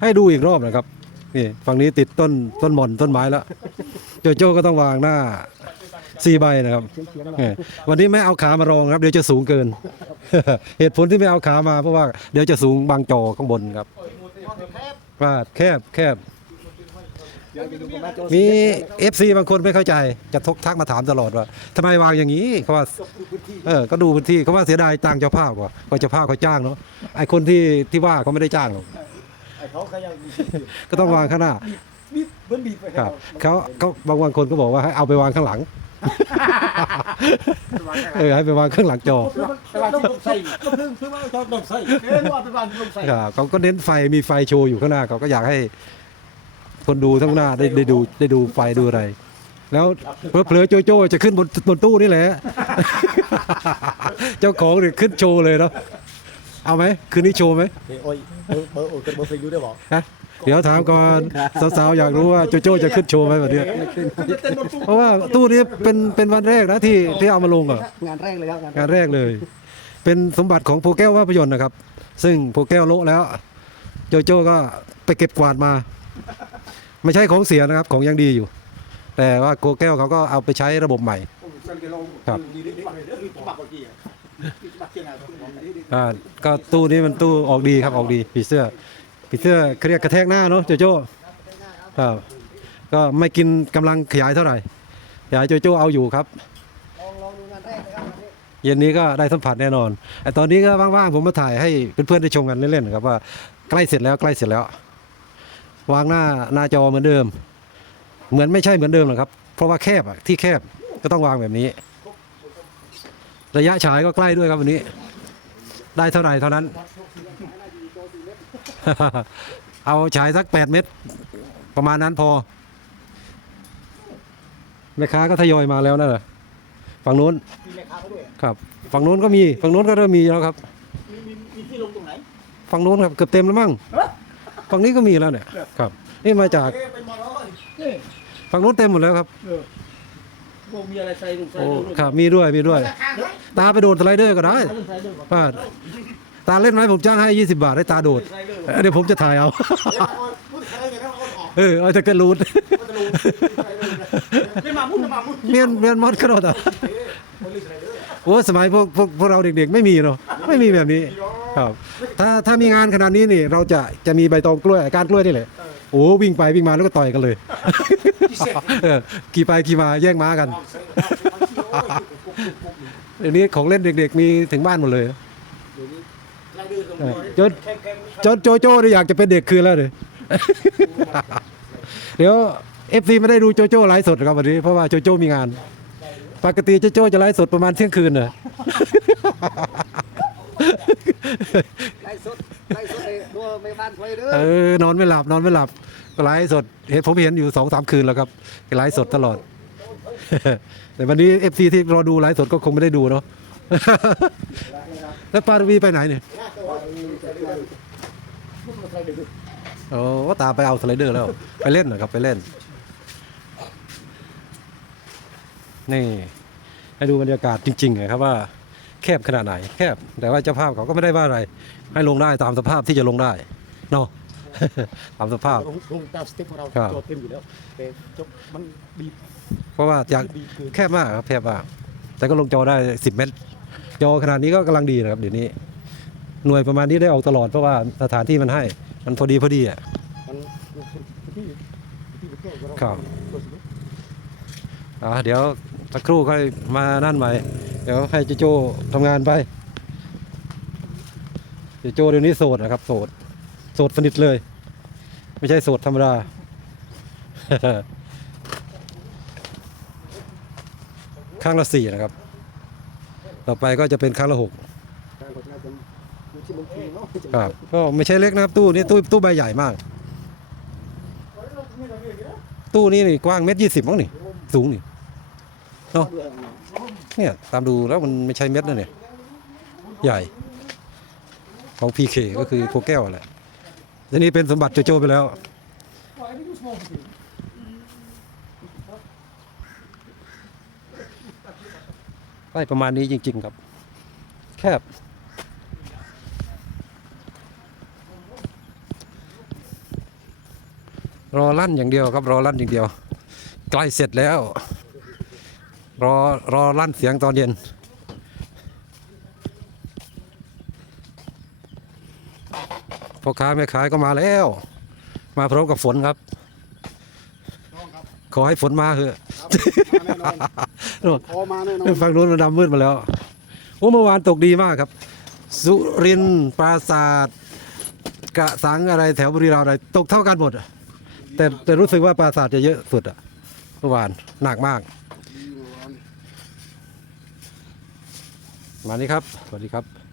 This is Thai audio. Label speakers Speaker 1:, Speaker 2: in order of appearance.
Speaker 1: ให้ดูอีกรอบนะครับนี่ฝั่งนี้ติดต้นต้นหม่อนต้นไม้แล้วโจโจ้ก็ต้องวางหน้าสี่ใบนะครับวันนี้ไม่เอาขามารองครับ เดี๋ยวจะสูงเกิน เหตุผลที่ไม่เอาขามาเพราะว่าเดี๋ยวจะสูงบางจอข้างบนครับว่าแคบแคบมี FC บางคนไม่เข้าใจจะทกทักมาถามตลอดว่าทำไมวางอย่างนี้เขาว่าเออก็ดูพื้นที่เขาว่าเสียดายจ้างเจ้าภาพกว่าก็เจ้าภาพเขาจ้างเนาะไอคนที่ที่ว่าเขาไม่ได้จ้างหรอก
Speaker 2: เขาเขายังมี
Speaker 1: ก็ต้องวางข้างหน้า
Speaker 2: บีบเบิ้ลบีบไป
Speaker 1: ครับเขาเขาบางบางคนก็บอกว่าให้เอาไปวางข้างหลังเออให้ไปวางข้างหลังจอ
Speaker 2: ไปวางที่ลมใส่ก็เพิ่งเพิ่งว่าเขาลมใส่เอ้ยว่าไปวางที่ลมใส่
Speaker 1: ครับเขาก็เน้นไฟมีไฟโชว์อยู่ข้างหน้าเขาก็อยากให้ คนดูทั้งหน้าได้ได้ดูได้ดูไฟดูอะไร แล้วเผลอๆโจโจ้จะขึ้นบนบนตู้นี่แหละ เจ้าของเนี่ยขึ้นโชว์เลยเนาะ เอาไหมคืนนี้โชว์ไหม
Speaker 2: เฮ้ยโอ้ยเบอร์เบอร์โอ้ยเบอร์เฟซดูได้บอก
Speaker 1: ฮะเดี๋ยวถามก่อนสาวๆอยากรู้ว่าโจโจ้จะขึ้นโชว์ไหมแบบเนี้ย
Speaker 2: จะเต้นบนตู้
Speaker 1: เพราะว่าตู้นี้เป็นเป็นวันแรกนะที่ที่เอามาลงอะ
Speaker 2: งานแรกเลยครับงาน
Speaker 1: งานแรกเลย เป็นสมบัติของโพแก้วภาพยนตร์นะครับ ซึ่งโพแก้วโละแล้ว โจโจ้ก็ไปเก็บกวาดมา ไม่ใช่ของเสียนะครับของยังดีอยู่ แต่ว่าโกแก้วเขาก็เอาไปใช้ระบบใหม่ครับ อ่าก็ตู้นี้มันตู้ออกดีครับออกดีผีเสื้อผีเสื้อเขาเรียกกระแทกหน้าเนาะโจโจ้ครับก็ไม่กินกำลังขยายเท่าไหร่ขยายโจโจ้เอาอยู่ครับ
Speaker 2: เย็
Speaker 1: นนี้ก็ได้สัมผัสแน่นอนไอตอนนี้ก็ว่างๆผมมาถ่ายให้เพื่อนๆได้ชมกันเล่นๆครับว่าใกล้เสร็จแล้วใกล้เสร็จแล้ว วางหน้าหน้าจอเหมือนเดิม เหมือนไม่ใช่เหมือนเดิมหรอกครับ เพราะว่าแคบอะที่แคบก็ต้องวางแบบนี้ ระยะฉายก็ใกล้ด้วยครับวันนี้ ได้เท่าไหร่เท่านั้น เอาฉายสักแปดเมตร ประมาณนั้นพอ แม่ค้าก็ทยอยมาแล้วนั่นแหละฝั่งนู้น
Speaker 2: มีแม่ค้าเขาด้วย
Speaker 1: ครับฝั่งนู้นก็มีฝั่งนู้นก็เริ่มมีแล้วครับ
Speaker 2: มีมีมีที่ลงตรงไหน
Speaker 1: ฝั่งนู้นครับเกือบเต็มแล้วมั้งฝั่งนี้ก็มีแล้วเนี่ยครับ นี่มาจาก
Speaker 2: เอ้ยเป็นมอลล์นี่
Speaker 1: ฝั่งนู้นเต็มหมดแล้วครับ
Speaker 2: เออพวกมีอะไรใส่ลูกใส่
Speaker 1: โอ้
Speaker 2: ลูก
Speaker 1: ครับมีด้วยมีด้วย ตาไปโดดสไลเดอร์ก็ได้
Speaker 2: ใส่ลูกใส่ลูก
Speaker 1: ป้าตาเล่นไหมผมจ้างให้ 20 บาทให้ตาโดด
Speaker 2: ใส่ลูก
Speaker 1: เอ้ยเดี๋ยวผมจะถ่ายเอา
Speaker 2: พูดใครเลยนะเอาออก
Speaker 1: เออเอาแต่กระรูด
Speaker 2: ไม่มาพูดไม่มาพูด
Speaker 1: เมียนเมียนมอดกระโดดอะโอ้สมัยพวกพวกพวกเราเด็ก ๆ ไม่มีเนาะไม่มีแบบนี้ ครับ ถ้าถ้ามีงานขนาดนี้นี่เราจะจะมีใบตองกล้วยการกล้วยนี่แหละโอ้วิ่งไปวิ่งมาแล้วก็ต่อยกันเลยเออขี่ไปขี่มาแย่งม้ากันเดี๋ยวนี้ของเล่นเด็ก ๆ มีถึงบ้านหมดเลย
Speaker 2: รายเดือนลง
Speaker 1: เออ
Speaker 2: ตัว
Speaker 1: จน
Speaker 2: แข่งแข่ง
Speaker 1: จนโจโจ้เนี่ยอยากจะเป็นเด็กคืนแล้วเลยเดี๋ยวเอฟซีไม่ได้ดูโจโจ้ไลฟ์สดครับวันนี้เพราะว่าโจโจ้มีงานปกติโจโจ้จะไลฟ์สดประมาณเที่ยงคืนน่ะ
Speaker 2: ไล่สดไล่สดเลยตัวไม่บ้านไฟเด้อ
Speaker 1: เออนอนไม่หลับนอนไม่หลับก็ไลฟ์สดเห็นผมเห็นอยู่สองสามคืนแล้วครับไลฟ์สดตลอด แต่วันนี้เอฟซีที่รอดูไลฟ์สดก็คงไม่ได้ดูเนาะแล้วปารวีไปไหนเนี่ยโอ้ตาไปเอาสไลเดอร์แล้ว ไปเล่นเหรอครับไปเล่น นี่ ให้ดูบรรยากาศจริงๆนะครับว่า แคบขนาดไหน แคบ แต่ว่าเจ้าภาพเขาก็ไม่ได้ว่าอะไร ให้ลงได้ตามสภาพที่จะลงได้เนาะตามสภาพ
Speaker 2: ลงลงตามสเต็ปของเรา
Speaker 1: ครับ
Speaker 2: โจทย์เต็มอยู่แล้วแต่จบมันบีบ
Speaker 1: เพราะว่าอยาก
Speaker 2: บีบคือ
Speaker 1: แคบมากครับแคบมากแต่ก็ลงจอได้สิบเมตร จอขนาดนี้ก็กำลังดีนะครับเดี๋ยวนี้ หน่วยประมาณนี้ได้ออกตลอดเพราะว่าสถานที่มันให้ มันพอดีพอดีอะ
Speaker 2: มันพี่พี่ไปแก้กับเรา
Speaker 1: ครับ
Speaker 2: ตัวสิ
Speaker 1: อ่าเดี๋ยวสักครู่ค่อยมานั่นใหม่ เดี๋ยวให้โจโจทำงานไปโจโจเดี๋ยวนี้โสดนะครับ โสด โสดสนิทเลย ไม่ใช่โสดธรรมดา ข้างละสี่นะครับ ต่อไปก็จะเป็นข้างละหก
Speaker 2: การกดงานจะดูที่มันคือเนาะ
Speaker 1: ครับก็ไม่ใช่เล็กนะครับตู้นี้ตู้ตู้ใบใหญ่มาก ตู้นี้นี่กว้างเมตรยี่สิบมั้งนี่ สูงนี่ เนี่ยตามดูแล้วมันไม่ใช่เม็ดนะเนี่ย ใหญ่ของ PK ก็คือโพแก้วแหละทีนี้เป็นสมบัติโจโจไปแล้วได้ประมาณนี้จริง ๆ ครับ แคบ รอลั่นอย่างเดียวครับ รอลั่นอย่างเดียว ใกล้เสร็จแล้ว รอรอลั่นเสียงตอนเย็น พ่อค้าแม่ขายก็มาแล้ว มาพร้อมกับฝนครับ
Speaker 2: ต้องครับ
Speaker 1: ขอให้ฝนมาเถอะ
Speaker 2: ครับมาแน่นอนพอมาแน่นอน
Speaker 1: ฝั่งนู้นมันดำมืดมาแล้วโอ้เมื่อวานตกดีมากครับ สุรินทร์ปราสาทกระสังอะไรแถวบุรีรัมย์อะไรตกเท่ากันหมดอะแต่แต่รู้สึกว่าปราสาทจะเยอะสุดอะเมื่อวานหนักมาก มานี่ครับ สวัสดีครับ